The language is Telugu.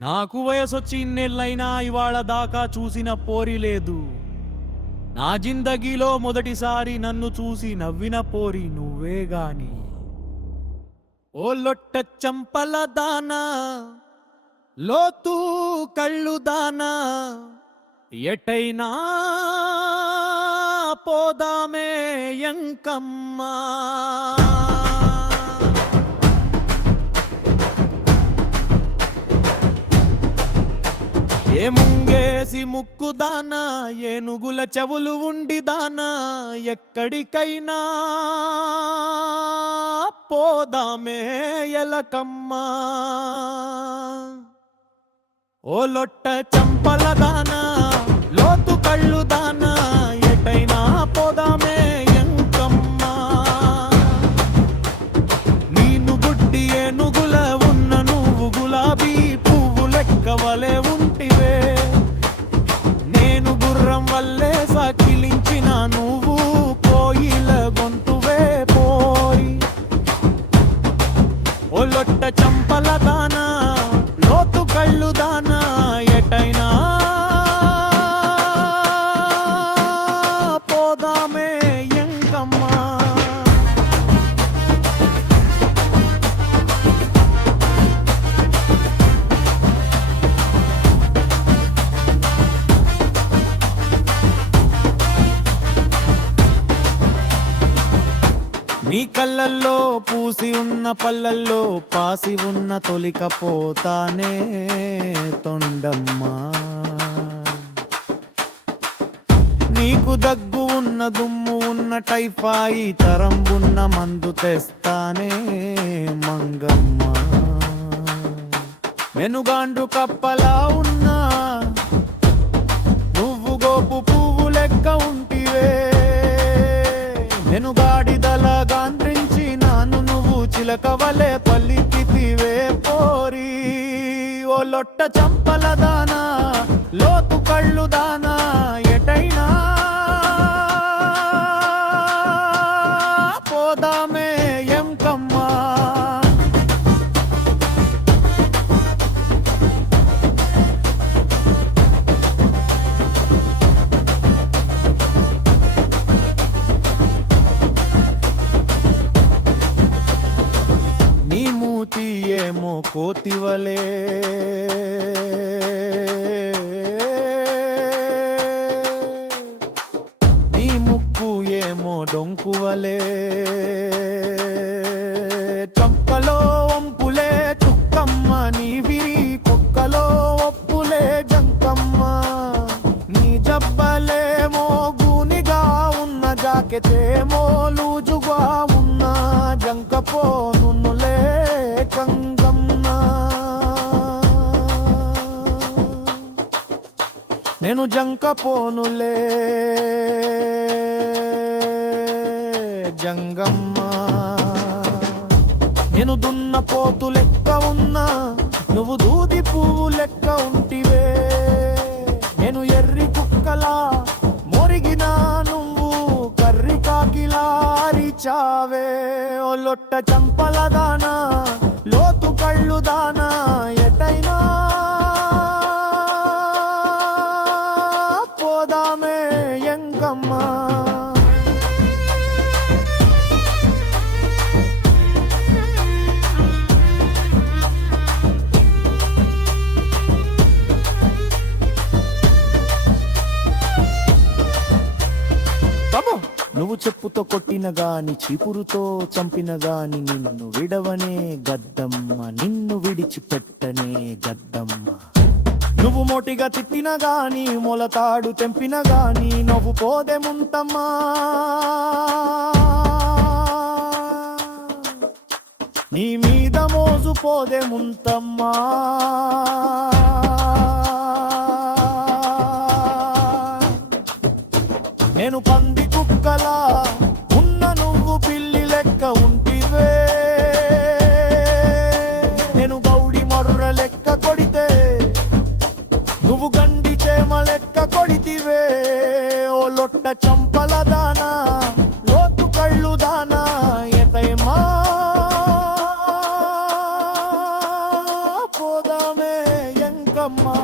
నాకు వయసొచ్చి ఇన్నేళ్ళైనా ఇవాళ దాకా చూసిన పోరి లేదు. నా జిందగీలో మొదటిసారి నన్ను చూసి నవ్విన పోరి నువ్వే గాని. ఓ లొట్ట చంపల దానా, లోతు కళ్ళు దానా, ఎటైనా పోదామే ఎంకమ్మా. ఏ ముంగేసి ముక్కుదానా, ఏనుగుల చెవులు ఉండిదానా, ఎక్కడికైనా పోదామే ఎలకమ్మా. ఓ లొట్ట చంపల దానా, లోతు కళ్ళు దానా, ఎటైనా పోదామే ఎంకమ్మా. నీను గుడ్డి ఏనుగుల ఉన్న నువ్వు గులాబీ పువ్వు లెక్కవలే ఉంటివే. నేను గుర్రం వల్లే సకిలించిన నువ్వు కోయిల గొంతువే పోయి. ఓ లొట్ట చంపల దానా, లోతు కళ్ళు దానా, ఎటైనా పోదామే ఎంకమ్మా. నీ కళ్ళల్లో పూసి ఉన్న పళ్ళల్లో పాసి ఉన్న తొలికపోతానే తొండమ్మా. నీకు దగ్గు ఉన్న దుమ్ము ఉన్న టైఫాయి తరంబున్న మందు తెస్తానే మంగమ్మ. మెనుగాండ్రు కప్పలా ఉన్నా నువ్వు గోపు పువ్వు లెక్క ఉంటివే. మెనుగాడిదల గాండ్రించి నాను నువ్వు చిలకవలే పలికితివే పోరి. ఓ లొట్ట చంపల దానా, లోతు కళ్ళు దానా, ఎటైనా పోదామే ఎంకమ్మా. నీ మూతి ఏమో కోతివలే, నీ ముక్కు ఏమో డొంకువలే. చంపలో వంపులే చుక్కమ్మ, నీ విరి కుక్కలో ఒప్పులే జంకమ్మ. నీ జబ్బలేమో గూనిగా ఉన్న, జాకెటేమో లూజుగా ఉన్న జంకపోనులే కంగమ్మ. నేను జంకపోనులే జంగమ్మ. నేను దున్న పోతు లెక్క ఉన్నా నువ్వు దూది పువ్వు లెక్క ఉంటివే. నేను ఎర్రి కుక్కలా మొరిగినా నువ్వు కర్రి కాకిలా అరిచావే. ఓ లొట్ట చంపల దానా, లోతు కళ్ళు దానా, ఎటైనా పోదామే ఎంకమ్మా. నువ్వు చెప్పుతో కొట్టిన గాని, చీపురుతో చంపిన గాని, నిన్ను విడవనే గద్దమ్మ, నిన్ను విడిచిపెట్టనే గద్దమ్మ. నువ్వు మోటిగా తిట్టిన గాని, మొలతాడు తెంపిన గాని, నువ్వు పోదే ముంతమ్మా. నీ మీద మోజు పోదే ముంతమ్మా. నేను పంది కుక్కలా ఉన్న నువ్వు పిల్లి లెక్క ఉంటివే. నేను గౌడి మర్ర లెక్క కొడితే నువ్వు గండి చేమ లెక్క కొడితివే. ఓ లొట్ట చంపల దానా, లోతు కళ్ళు దానా, ఎటైనా పోదామే గద్దమ్మ